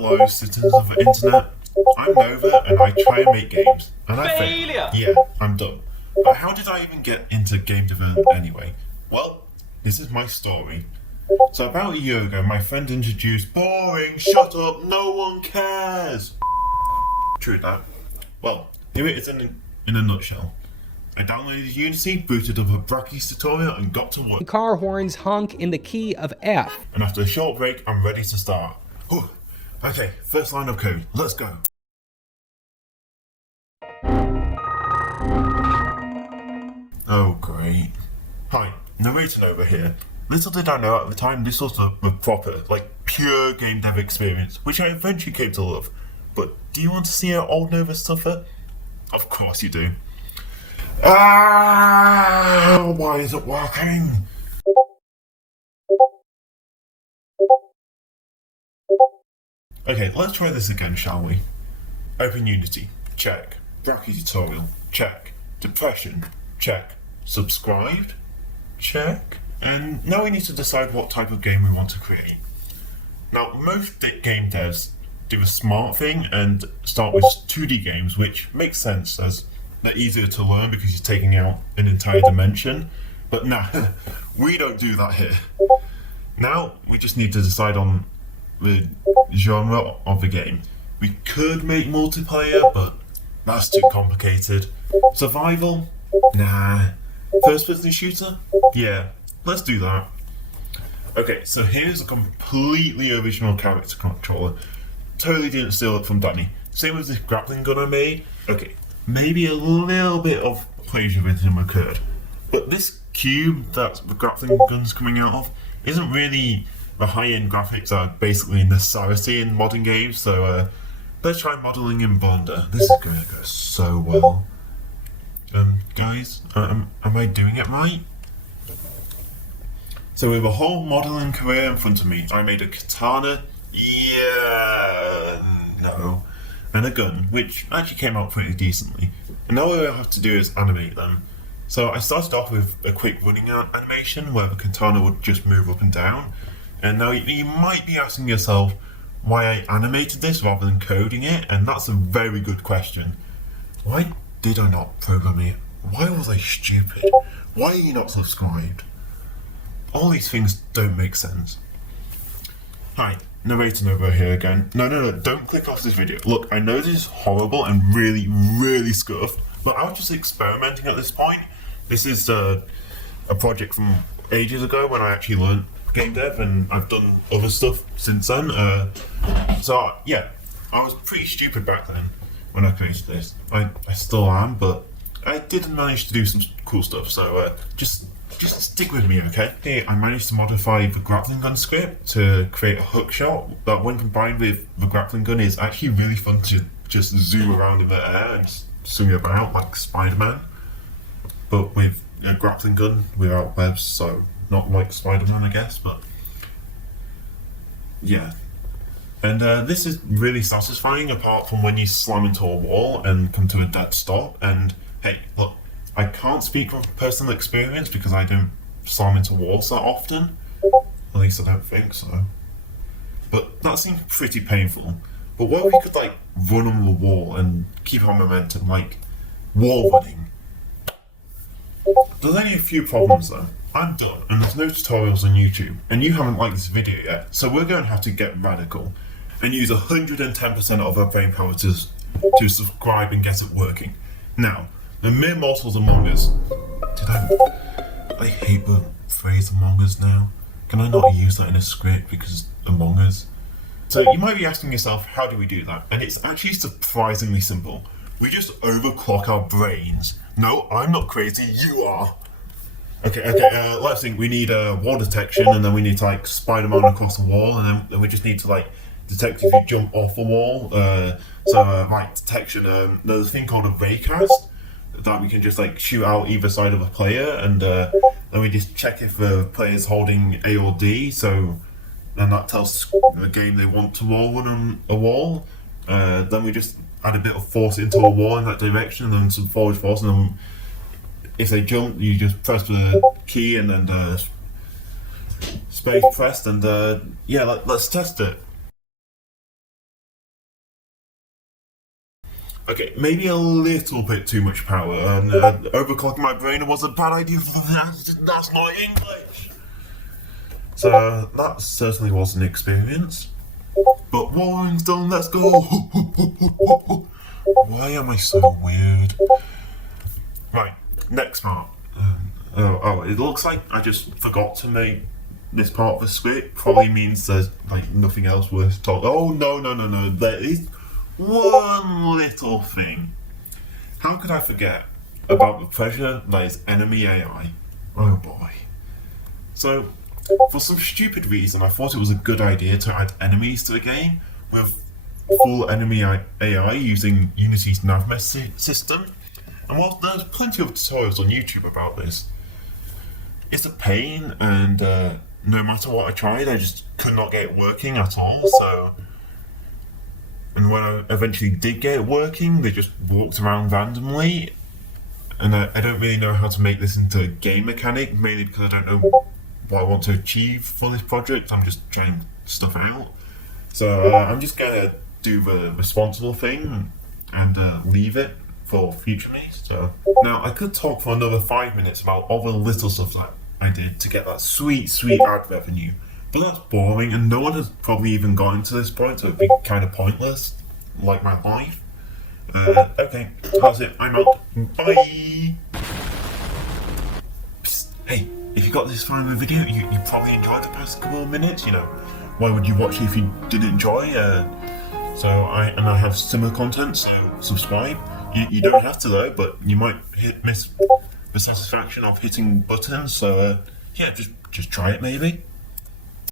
Hello, citizens of the internet. I'm Nova, and I try and make games. And I fail. Yeah, I'm done. But how did I even get into game development anyway? Well, this is my story. So about a year ago, my friend introduced boring, shut up, no one cares. True that. Well, here it is in a nutshell. I downloaded Unity, booted up a Brackeys tutorial, and got to work. Car horns honk in the key of F. And after a short break, I'm ready to start. Whew. Okay, first line of code. Let's go. Oh, great. Hi, narrating over here. Little did I know at the time this was a proper, pure game dev experience, which I eventually came to love. But do you want to see our old Nova suffer? Of course you do. Ah! Why is it working? Okay, let's try this again, shall we? Open Unity, check. Bracky tutorial, check. Depression, check. Subscribed, check. And now we need to decide what type of game we want to create. Now, most game devs do a smart thing and start with 2D games, which makes sense as they're easier to learn because you're taking out an entire dimension. But nah, we don't do that here. Now, we just need to decide on the genre of the game. We could make multiplayer, but that's too complicated. Survival? Nah. First-person shooter? Yeah, let's do that. Okay, so here's a completely original character controller. Totally didn't steal it from Danny. Same with this grappling gun I made. Okay, maybe a little bit of plagiarism occurred. But this cube that the grappling gun's coming out of isn't really the high-end graphics that are basically a necessity in modern games, so let's try modelling in Blender. This is going to go so well. Guys, am I doing it right? So with a whole modelling career in front of me, I made a katana, no, and a gun, which actually came out pretty decently. And now all I have to do is animate them. So I started off with a quick running animation where the katana would just move up and down. And now you might be asking yourself why I animated this rather than coding it, and that's a very good question. Why did I not program it? Why was I stupid? Why are you not subscribed? All these things don't make sense. Hi, narrating over here again. No, don't click off this video. Look, I know this is horrible and really scuffed, but I was just experimenting at this point. This is a project from ages ago when I actually learned game dev, and I've done other stuff since then. So yeah, I was pretty stupid back then when I created this. I still am, but I did manage to do some cool stuff, so just stick with me, okay? Here, I managed to modify the grappling gun script to create a hook shot that, when combined with the grappling gun, is actually really fun to just zoom around in the air and swing about like Spider-Man, but with a grappling gun without webs, so not like Spider-Man, I guess, but yeah. And this is really satisfying, apart from when you slam into a wall and come to a dead stop. And hey, look, I can't speak from personal experience because I don't slam into walls that often. At least I don't think so. But that seems pretty painful. But what if we could run on the wall and keep our momentum, like wall running? There's only a few problems though. I'm done, and there's no tutorials on YouTube, and you haven't liked this video yet, so we're going to have to get radical and use 110% of our brain power to subscribe and get it working. Now, the mere mortals among us. I hate the phrase Among Us now. Can I not use that in a script because Among Us? So you might be asking yourself, how do we do that? And it's actually surprisingly simple. We just overclock our brains. No, I'm not crazy, you are. Okay, let's think. We need wall detection, and then we need to Spider-Man across the wall, and then we just need to detect if you jump off the wall. Detection, there's a thing called a raycast that we can just shoot out either side of a player, and then we just check if the player's holding A or D, so then that tells the game they want to wall run on a wall. Then we just add a bit of force into a wall in that direction, and then some forward force, and then if they jump, you just press the key and then space pressed, and yeah, let's test it. Okay, maybe a little bit too much power, and overclocking my brain was a bad idea. That's not English. So that certainly was an experience. But warring's done. Let's go. Why am I so weird? Right, next part. It looks like I just forgot to make this part of the script. Probably means there's like nothing else worth talking. Oh no! There is one little thing. How could I forget about the pressure that is enemy AI? Oh boy. So, for some stupid reason, I thought it was a good idea to add enemies to the game with full enemy AI using Unity's navmesh system. And while there's plenty of tutorials on YouTube about this, it's a pain, and no matter what I tried, I just could not get it working at all. So, and when I eventually did get it working, they just walked around randomly, and I don't really know how to make this into a game mechanic, mainly because I don't know what I want to achieve for this project. I'm just trying stuff out. So I'm just gonna do the responsible thing and leave it for future me. So now I could talk for another 5 minutes about all the little stuff that I did to get that sweet ad revenue, but that's boring and no one has probably even gotten to this point, so it'd be kind of pointless, like my life. Okay, that's it. I'm out. Bye. Psst, hey, if you got this far in the video, you probably enjoyed the past couple of minutes. You know, why would you watch it if you didn't enjoy? I have similar content, so subscribe. You don't have to though, but you might miss the satisfaction of hitting buttons. So yeah, just try it maybe.